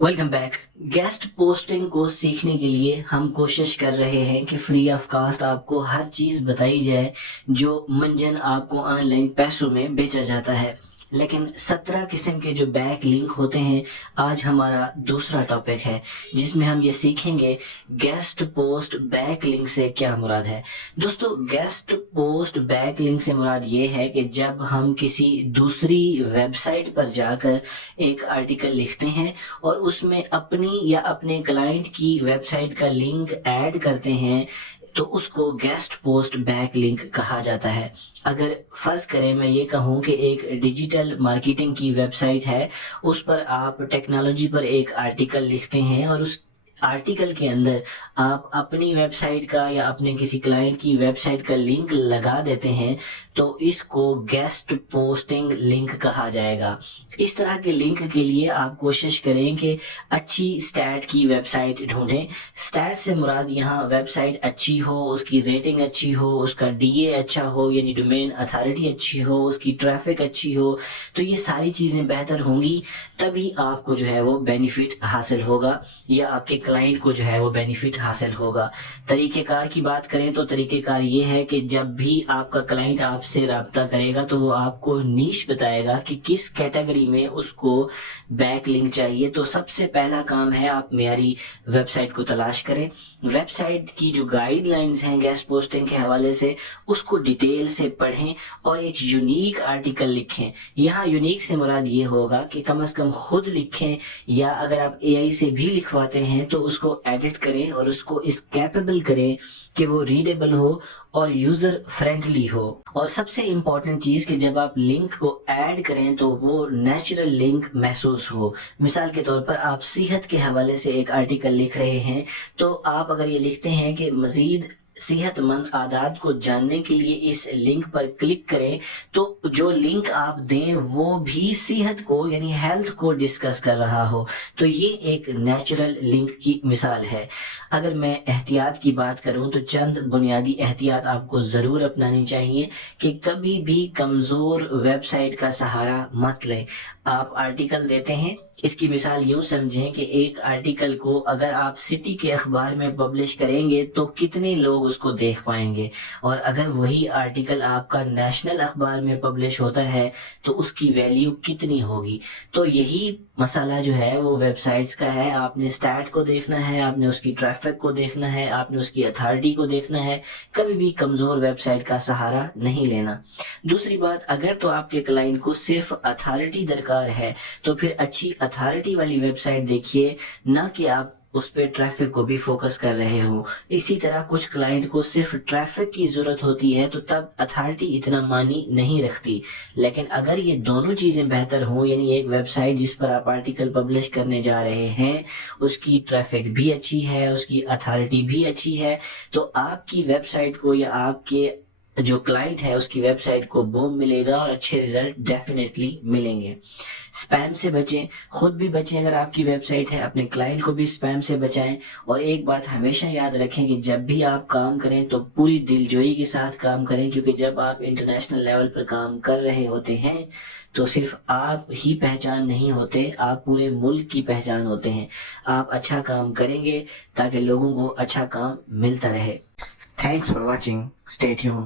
Welcome back. Guest posting को सीखने के लिए हम कोशिश कर रहे हैं कि फ्री ऑफ कास्ट आपको हर चीज़ बताई जाए जो मंजन आपको ऑनलाइन पैसों में बेचा जाता है। लेकिन 17 किस्म के जो बैक लिंक होते हैं, आज हमारा दूसरा टॉपिक है जिसमें हम ये सीखेंगे गेस्ट पोस्ट बैक लिंक से क्या मुराद है। दोस्तों, गेस्ट पोस्ट बैक लिंक से मुराद ये है कि जब हम किसी दूसरी वेबसाइट पर जाकर एक आर्टिकल लिखते हैं और उसमें अपनी या अपने क्लाइंट की वेबसाइट का लिंक ऐड करते हैं तो उसको गेस्ट पोस्ट बैक लिंक कहा जाता है। अगर फर्ज करें मैं ये कहूँ कि एक डिजिटल मार्केटिंग की वेबसाइट है, उस पर आप टेक्नोलॉजी पर एक आर्टिकल लिखते हैं और उस आर्टिकल के अंदर आप अपनी वेबसाइट का या अपने किसी क्लाइंट की वेबसाइट का लिंक लगा देते हैं तो इसको गेस्ट पोस्टिंग लिंक कहा जाएगा। इस तरह के लिंक के लिए आप कोशिश करें कि अच्छी स्टैट की वेबसाइट ढूंढें। स्टैट से मुराद यहाँ वेबसाइट अच्छी हो, उसकी रेटिंग अच्छी हो, उसका डीए अच्छा हो यानी डोमेन अथॉरिटी अच्छी हो, उसकी ट्रैफिक अच्छी हो। तो ये सारी चीज़ें बेहतर होंगी, तभी आपको जो है वो बेनिफिट हासिल होगा या आपके क्लाइंट को जो है वो बेनिफिट हासिल होगा। तरीक़ेकार की बात करें तो तरीक़ेकार ये है कि जब भी आपका क्लाइंट आपसे रब्ता करेगा तो वो आपको नीश बताएगा कि किस कैटेगरी में उसको बैक लिंक चाहिए। तो सबसे पहला काम है आप मेरी वेबसाइट को तलाश करें, वेबसाइट की जो गाइडलाइंस हैं गेस्ट पोस्टिंग के हवाले से उसको डिटेल से पढ़ें और एक यूनिक आर्टिकल लिखें। यहाँ यूनिक से मुराद ये होगा कि कम से कम खुद लिखें या अगर आप एआई से भी लिखवाते हैं तो उसको एडिट करें और उसको इस कैपेबल करें कि वो रीडेबल हो और यूजर फ्रेंडली हो। और सबसे इम्पोर्टेंट चीज़ कि जब आप लिंक को ऐड करें तो वो नेचुरल लिंक महसूस हो। मिसाल के तौर पर आप सेहत के हवाले से एक आर्टिकल लिख रहे हैं तो आप अगर ये लिखते हैं कि मज़ीद सेहतमंद आदात को जानने के लिए इस लिंक पर क्लिक करें, तो जो लिंक आप दें वो भी सेहत को यानी हेल्थ को डिस्कस कर रहा हो, तो ये एक नेचुरल लिंक की मिसाल है। अगर मैं एहतियात की बात करूं तो चंद बुनियादी एहतियात आपको ज़रूर अपनानी चाहिए कि कभी भी कमज़ोर वेबसाइट का सहारा मत लें। आप आर्टिकल देते हैं, इसकी मिसाल यूँ समझें कि एक आर्टिकल को अगर आप सिटी के अखबार में पब्लिश करेंगे तो कितने लोग उसको देख पाएंगे, और अगर वही आर्टिकल आपका नेशनल अखबार में पब्लिश होता है तो उसकी वैल्यू कितनी होगी। तो यही मसाला जो है वो वेबसाइट्स का है। आपने स्टैट को देखना है, आपने उसकी ट्रैफिक को देखना है, आपने उसकी अथॉरिटी को देखना है। कभी भी कमज़ोर वेबसाइट का सहारा नहीं लेना। दूसरी बात, अगर तो आपके क्लाइंट को सिर्फ अथॉरिटी दरकार है तो फिर अच्छी अथॉरिटी वाली वेबसाइट देखिए, ना कि आप उस पर ट्रैफिक को भी फोकस कर रहे हो। इसी तरह कुछ क्लाइंट को सिर्फ ट्रैफिक की ज़रूरत होती है तो तब अथॉरिटी इतना मानी नहीं रखती। लेकिन अगर ये दोनों चीज़ें बेहतर हों, यानी एक वेबसाइट जिस पर आप आर्टिकल पब्लिश करने जा रहे हैं उसकी ट्रैफिक भी अच्छी है, उसकी अथॉरिटी भी अच्छी है, तो आपकी वेबसाइट को या आपके जो क्लाइंट है उसकी वेबसाइट को बूम मिलेगा और अच्छे रिजल्ट डेफिनेटली मिलेंगे। स्पैम से बचें, खुद भी बचें। अगर आपकी वेबसाइट है अपने क्लाइंट को भी स्पैम से बचाएं। और एक बात हमेशा याद रखें कि जब भी आप काम करें तो पूरी दिलजोई के साथ काम करें, क्योंकि जब आप इंटरनेशनल लेवल पर काम कर रहे होते हैं तो सिर्फ आप ही पहचान नहीं होते, आप पूरे मुल्क की पहचान होते हैं। आप अच्छा काम करेंगे ताकि लोगों को अच्छा काम मिलता रहे। Thanks for watching, stay tuned.